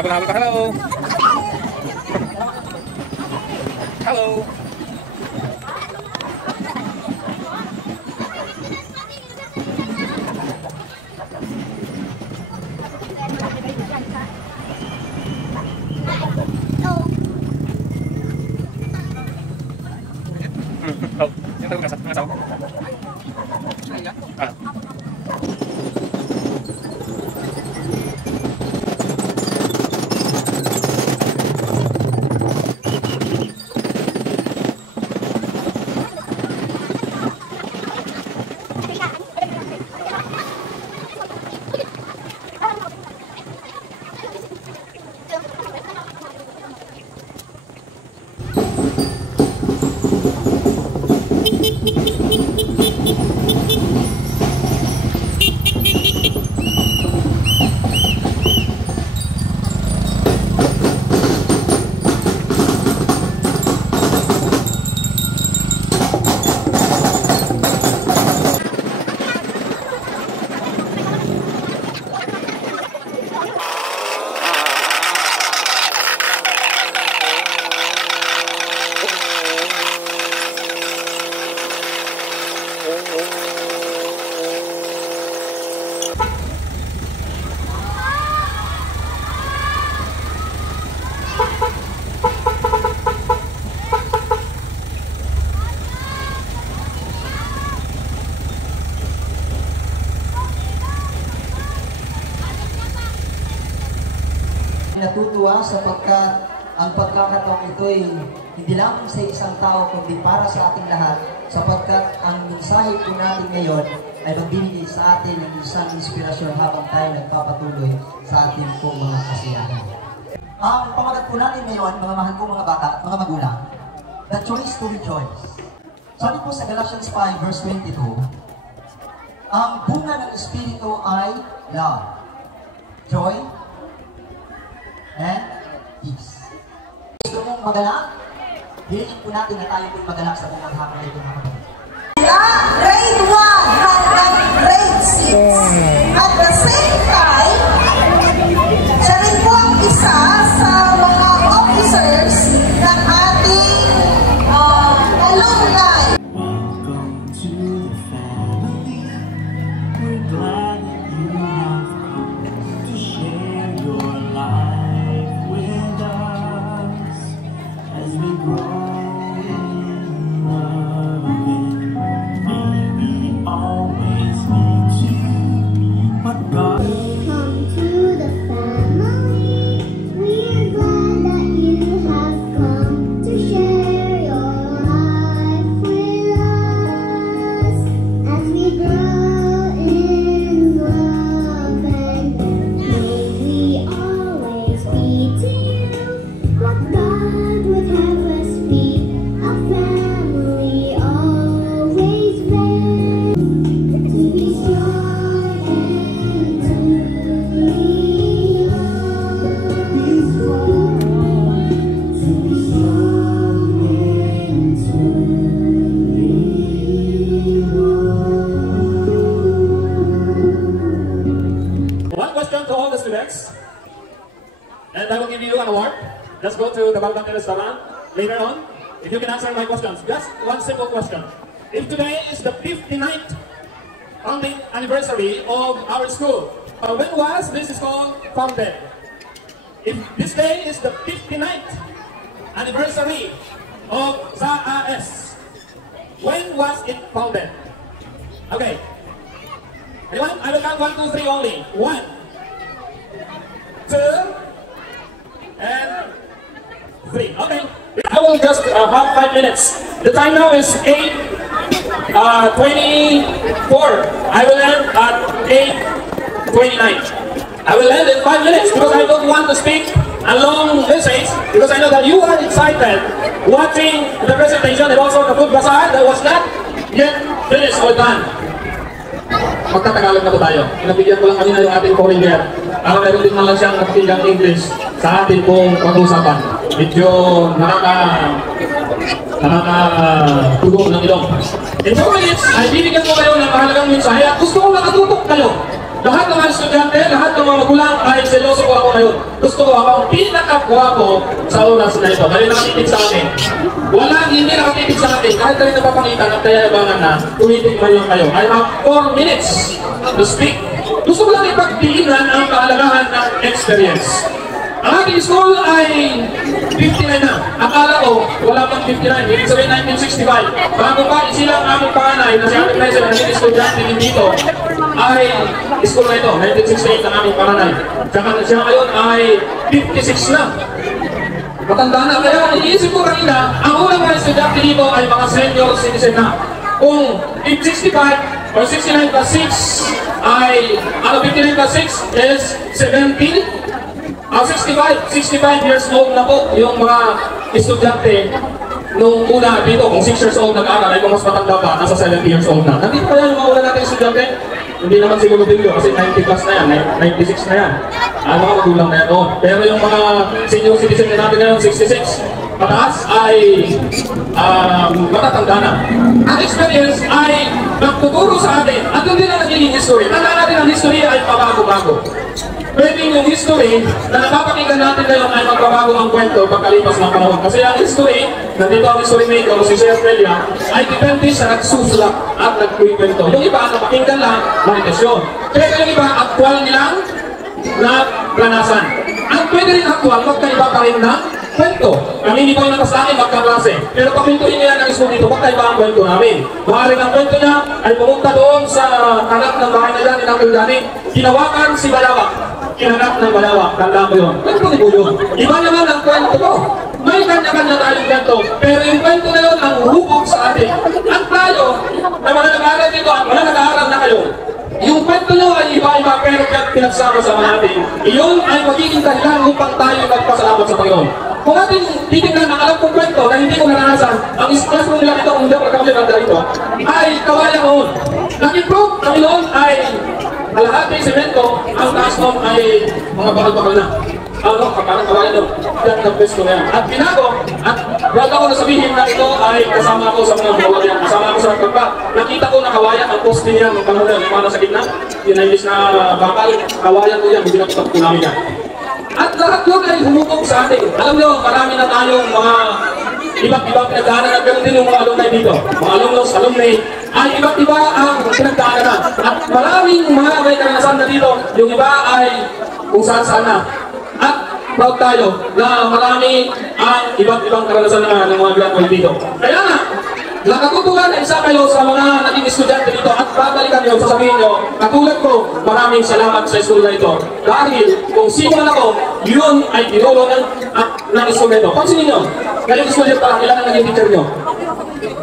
Habol-habol pa. Hello. Hello. Oh, yung tayo nasa ako. Ah. Natutuwa sapagkat ang pagkakataong ito ay hindi lamang sa isang tao kundi para sa ating lahat, sapagkat ang mensahe po natin ngayon ay magbibigay sa atin ng isang inspirasyon habang tayo nagpapatuloy sa ating pong mga kasiyahan. Ang pamagat po natin ngayon, mga mahal po mga bata at mga magulang, the choice to rejoice. Sabi po sa Galatians 5 verse 22, ang bunga ng Espiritu ay love, joy, and peace. Gusto mong magalak? Hilingin po natin na tayo po'y magalak sa buong hapon na ito mga kapatid. Grade 1 hanggang grade 6. At the same time, siya rin po ang isa sa mga officers ng ating alumni. Welcome to the family. We're glad that you have come to share your life with us as we grow in love. May we always meet you, but God. Welcome to the family. We're glad that you have come to share your life with us as we grow in love, and may we always be to you what God would have us be, a family always there, to be strong and to be always one, to be strong and to be one. One question to all the students, and I will give you an award. Let's go to the Balkan restaurant later on. If you can answer my questions, just one simple question. If today is the 59th founding anniversary of our school, when was this school founded? If this day is the 59th anniversary of ZAAS, when was it founded? Okay. Anyone? I will count 1, 2, 3 only. 1, 2, and 3. Okay. I will just have 5 minutes. The time now is 8:24. I will end at 8:29. I will end in 5 minutes because I don't want to speak a long message because I know that you are excited watching the presentation and also the food bazaar that was not yet finished or done. Magtatagalog na po tayo. Pinabigyan ko lang kanina yung ating foreigner. Para meron din naman siyang nagtigang English sa ating pong pag-uusapan. Medyo nakakatulong ng ilong. In 2 minutes, ay bibigyan ko kayo ng mahalagang mensahe at gusto ko nakatutok kayo lahat ng mga estudyante, lahat ng mga magulang ay seryoso ko ako ngayon. Gusto ko ako ang pinakagwapo sa oras na ito. Dahil nakatitig sa akin. Hindi nakatitig sa akin. Kahit na rin napapangitan at kaya ibangan na, tumitig man lang kayo. I have 4 minutes to speak. Gusto ko lang ipagdiinan ang kahalagahan ng experience. Ang ating school ay 59 na. Akala ko, wala pang 59. Ibig sabihin 1965. Bago pa silang aming panganay na si Ate President na naging estudyante din dito ay school na ito. 1968 ang aming panganay. Tsaka siya ngayon ay 56 na. Matanda na. Kaya iniisip ko kanina, ang unang mga estudyante dito ay mga senior citizen na. Kung 65 or 69 plus 6 ay, 59 plus 6 is 70. 65 years old na po yung mga estudyante nung una dito. Kung 6 years old nag-aaral ay kung mas matanda pa, nasa 70 years old na. Nandito kaya yung mga una natin estudyante? Hindi naman siguro video kasi 90 plus na yan, 96 na yan. Mga magulang na yan doon. Pero yung mga senior citizen natin ngayon, 66 pataas ay matatanda na. Ang experience ay nagtuturo sa atin at hindi na nagiging history. Tandaan natin ang history ay pabago-bago. Pwede yung history na napapakinggan natin ngayon ay magbabago ang kwento pagkalipas ng panahon. Kasi ang history, nandito ang history maker o si Sir Australia, ay depende sa nagsusulat at nagkukwento. Yung iba, napakinggan lang, marites yun. Pero yung iba, aktual nilang naplanasan. Ang pwede rin aktual, magkaiba pa rin ng kwento. Kami hindi pa yung nakasakin, magkaklase. Pero pagpintuin niya ng school dito, magkaiba ang kwento namin. Maaaring ang kwento niya ay pumunta doon sa anak ng bahay na dyan, ng Dani, ginawakan si Balawak. Kinanap ng Balawak, tanda ko yun. Kwento ni Buyo. Iba naman ang kwento ko. May kanya-kanya tayong kwento. Pero yung kwento na yun ang hubog sa atin. At tayo, na mga nag-aaral dito at mga nag-aaral na kayo, yung kwento nyo ay iba-iba pero pinagsama-sama natin. Iyon ay magiging dahilan upang tayo magpasalamat sa Panginoon. Kung ating titignan ang alam kong kwento na hindi ko naranasan, ang classroom nila dito, kung hindi ako nagkakalibanda dito, ay kawayan noon. Nag-improve kami noon ay kalahati semento, ang taas noon ay mga bakal-bakal na. Parang kawayan doon. Yan ang pwesto na yan. At binago, at bago ako nasabihin na ito ay kasama ako sa mga kawayan. Kasama ako sa pagka. Nakita ko na kawayan, ang poste niyan, ng panahon na, yung mga nasa gitna, tinailis na bakal, kawayan ko yan, hindi na ko namin yan. At lahat yun ay humukog sa atin. Alam nyo, marami na tayong mga iba't-ibang pinagdaanan at ganoon din yung mga alumni dito. Mga alumni, ay iba't-iba ang pinagdaanan. At maraming mga may karanasan na dito, yung iba ay kung saan-saan na. At proud tayo na marami ang iba't-ibang karanasan na ng mga graduate dito. Kaya nga, nakatutulan na isa kayo sa mga naging estudyante dito at babalikan nyo, sasabihin nyo, katulad ko, maraming salamat sa school na ito. Dahil kung sino man ako, yun ay tinuro ng school na ito. Pansinin nyo, ngayong school year pa lang, ilan ang naging teacher nyo?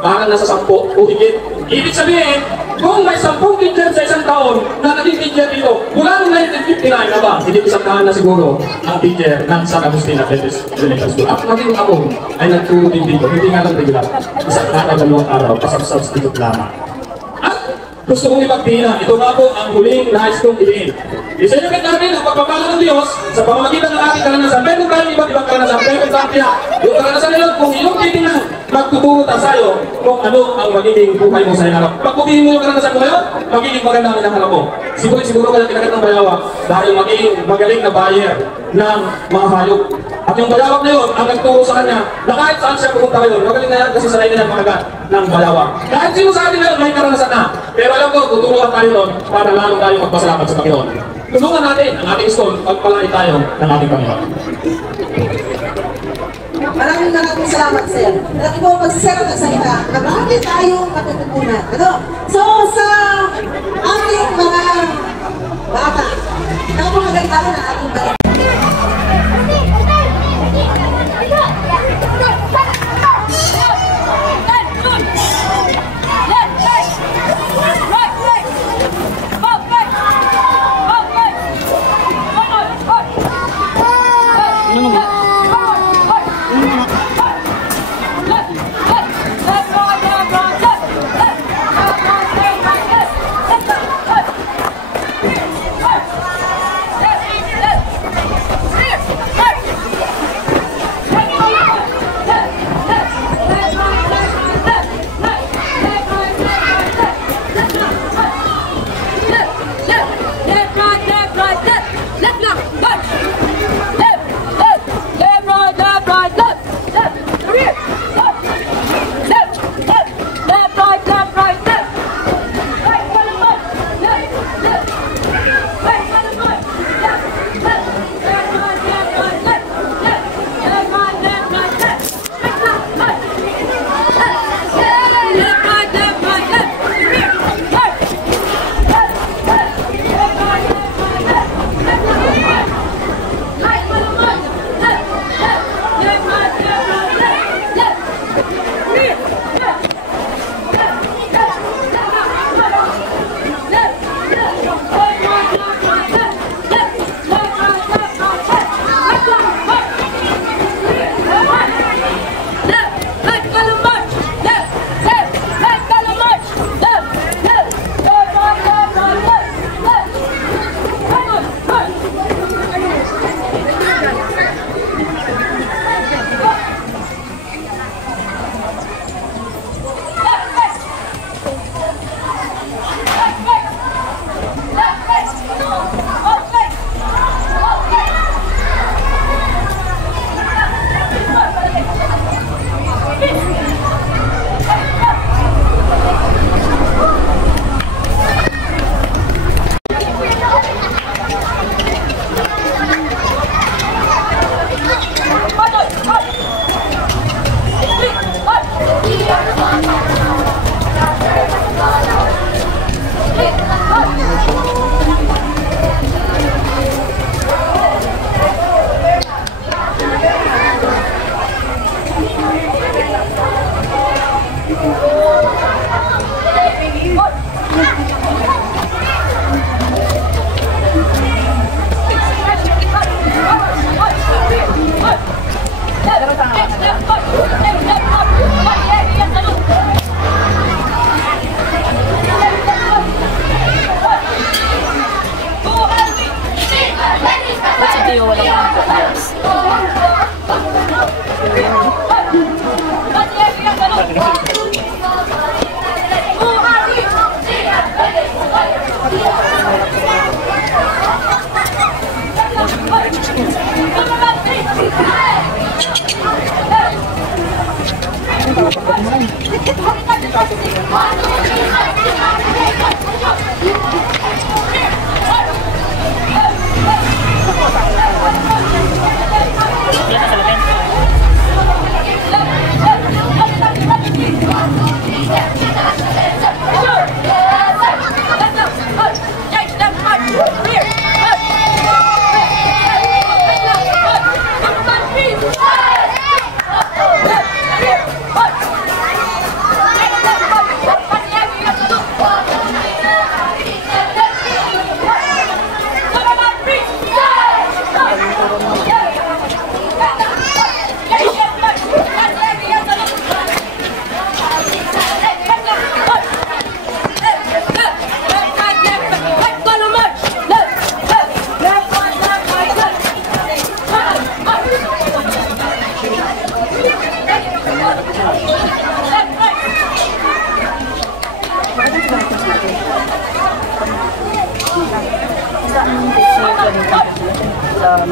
Parang nasa 10 o higit. Ibig sabihin, kung may 10 teacher sa isang taon na naging teacher dito, mula noong 1959 na ba, hindi ko saktahan na siguro ang teacher ng San Agustin Adventist Elementary School. At maging ako ay nagturo din dito, hindi nga lang regular. Isang dalawang araw, pasubstitute lamang. At gusto kong ipagdiinan, ito nga po ang huling nais kong iliin. Isinagad namin ang pagpapala ng Diyos sa pamamagitan ng ating karanasan. Meron tayong iba't ibang karanasan, pero yung karanasan nila, kung iyong titingnan, magtuturo tayo kung ano ang magiging buhay mo sa iharap. Pag pupihin mo yung karanasan mo ngayon, magiging maganda ang inaharap mo. Siguro kaya kinagat ng Balawak dahil magiging magaling na buyer ng mga hayop. At yung Balawak na yun, ang nagturo sa kanya na kahit saan siya pumunta ngayon, magaling na yan kasi sanay na yan makagat ng Balawak. Kahit sino sa atin ngayon may karanasan na. Pero alam ko, tuturuan tayo nun para lalo tayo magpasalamat sa Panginoon. Tulungan natin ang ating school, pagpalain tayo ng ating Panginoon. Maraming salamat sir. At ikaw magsasara ng salita na marami tayong matututunan. Ano? So sa ating mga bata, napakaganda na ating bata.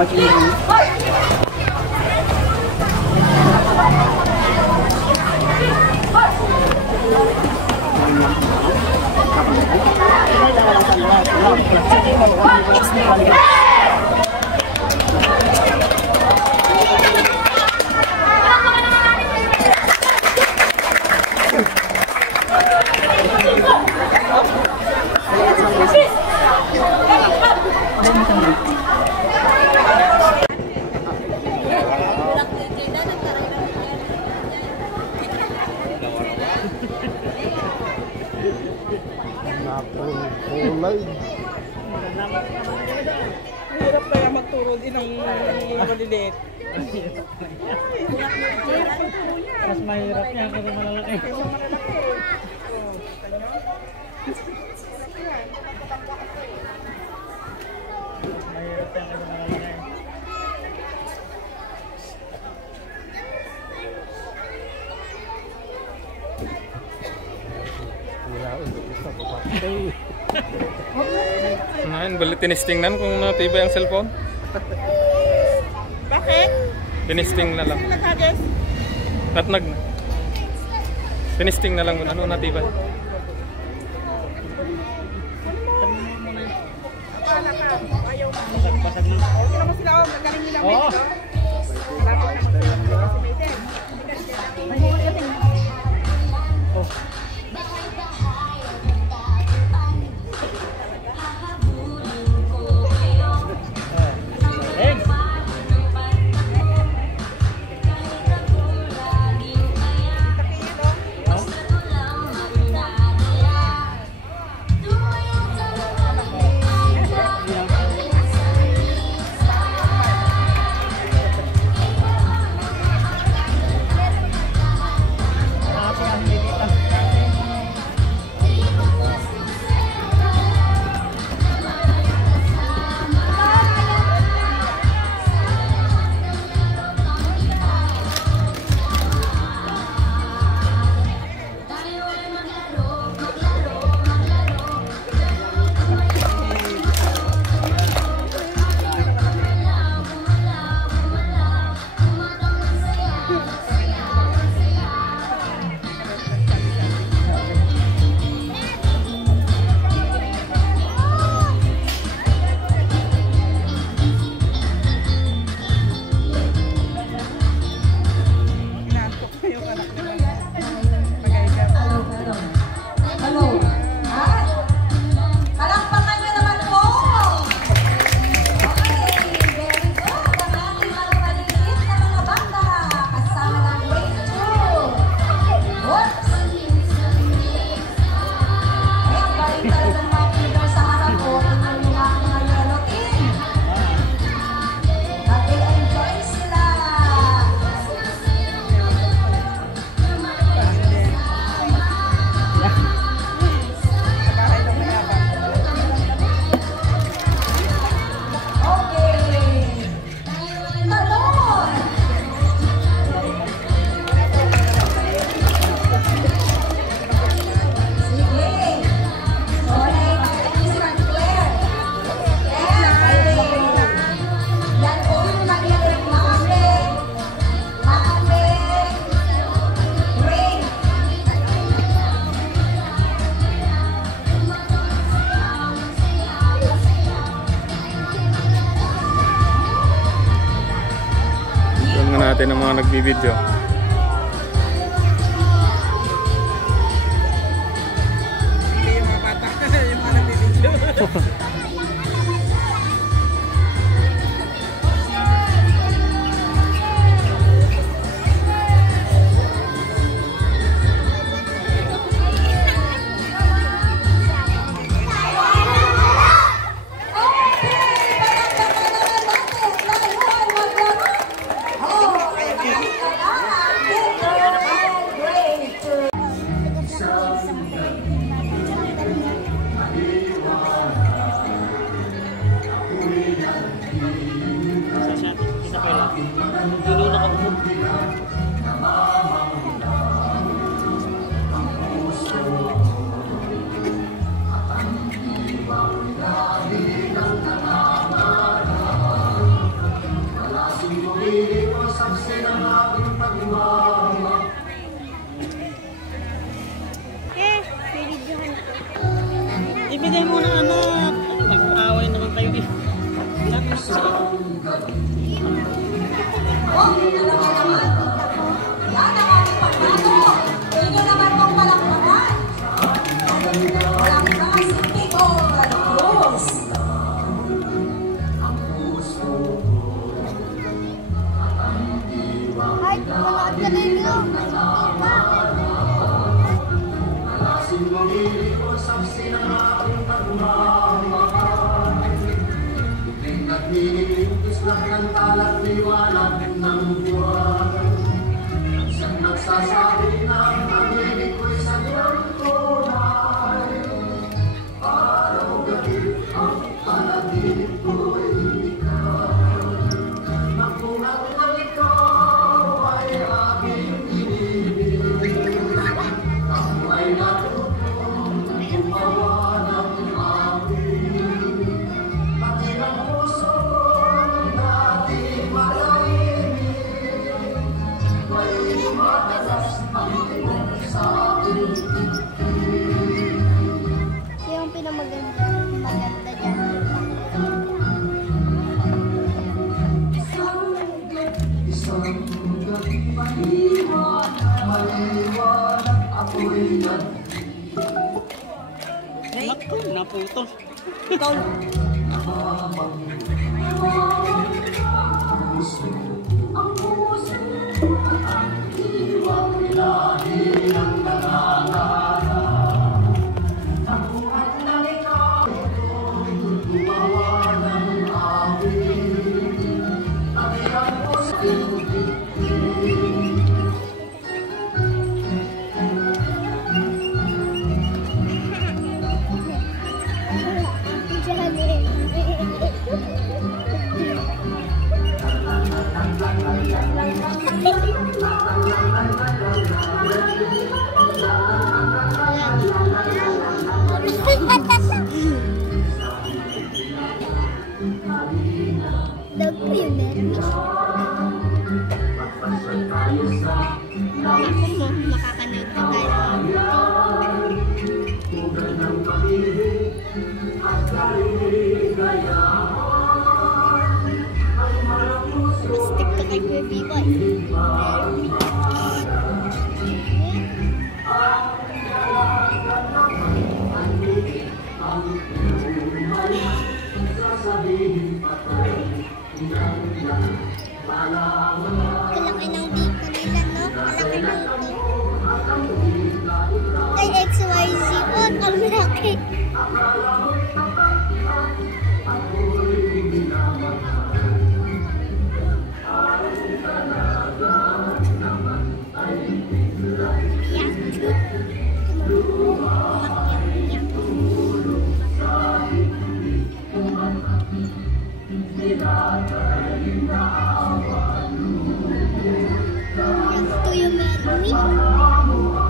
mag-inom. Hirap kaya magturo din ng maliliit. Mas mahirap yan kasi malalaki. Mahirap yan kasi malalaki. Ngayon, balik tinistingnan kung natibay ang cellphone. Bakit? Tinisting na lang. Sino nag-suggest? Natnag na. Tinisting na lang kung ano natibay. Akala ka, ayaw mo. Okay naman sila, magaling nila. Oo. Malapit naman sila si Maiden. natin ang mga nagbibideo. Hindi yung mga bata, yung mga nagbibideo. Ibigay mo na anak. Nag-away naman kayo eh. Dapat siya. Oh, talaga naman. Yan ang aming pagbago. Hindi naman itong palakpakan. Walang nakasipig o Cruz. Ay, wala ka rin yun. Naglilimpis lang ng talat liwanag ng buwan. Siyang nagsasabi ng pag-ibig ko'y sadyang tunay. Araw gabi ang panaginip ko'y ikaw. Nakunat na ikaw ay aking inibig. Ako ay natutong gumawa ng amin. Pati ng puso kong dati malahimik, may madalas ang ibig sa aking ibig. Yung pinamaganda dyan. Isang gabi maliwanag ako'y Naku, naputol. Dog ko yung meron. Ako mo, makakanood na tayo. Stick ka kay Baby Boy. Kalaki ng dito nila, no? Kalaki dito. Kay XYZ, oh, ang laki. Ito yung meron eh.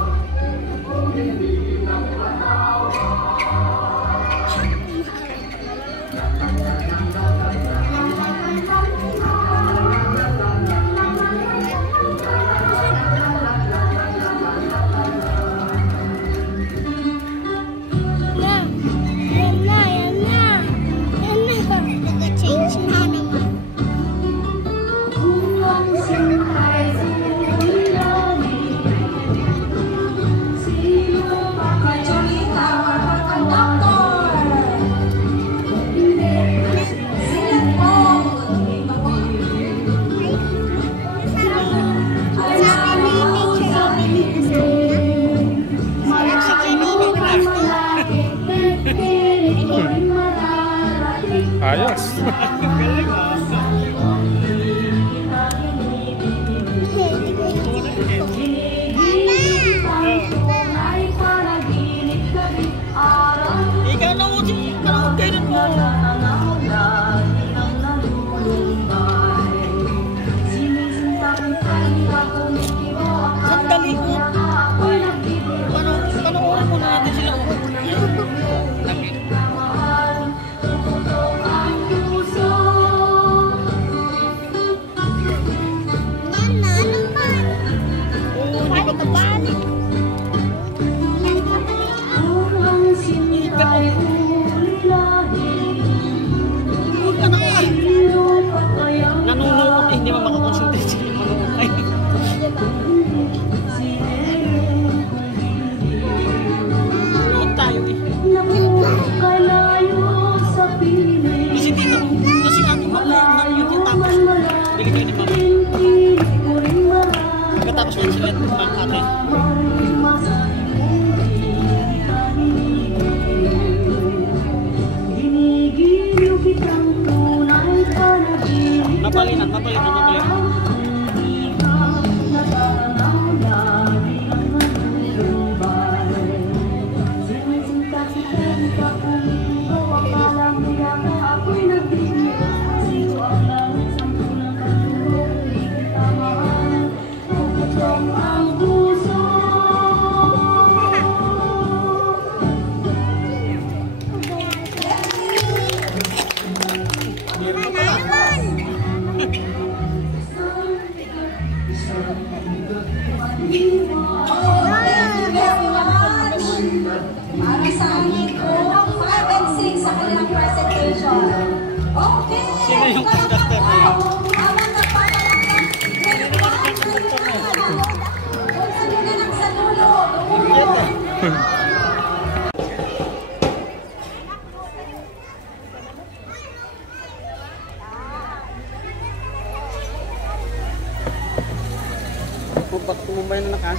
Nag-change na naman. Julita, conductor. Silat po. Ayos. Ikaw na mo siya. Ikaw kailan mo. Sandali ko. Panoorin muna natin sila. Oh, thank you very much. Para sa amin po, 5 and 6 sa kanilang presentation. Okay. Sino yung conductor na yun? Habang nagpapalakpak, grade 1, kung sino na lang sa dulo, Tumumba na ka.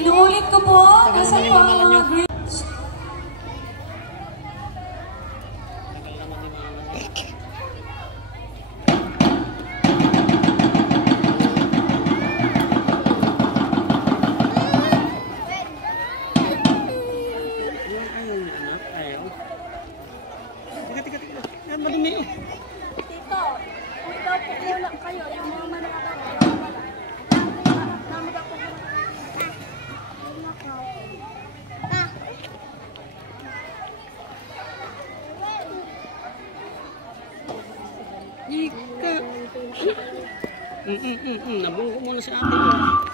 Inuulit ko po, nasa po ang mga group. Tito, kung daw po kulang kayo, yung mga manakatawa, namag ako Nabunggo muna si ate.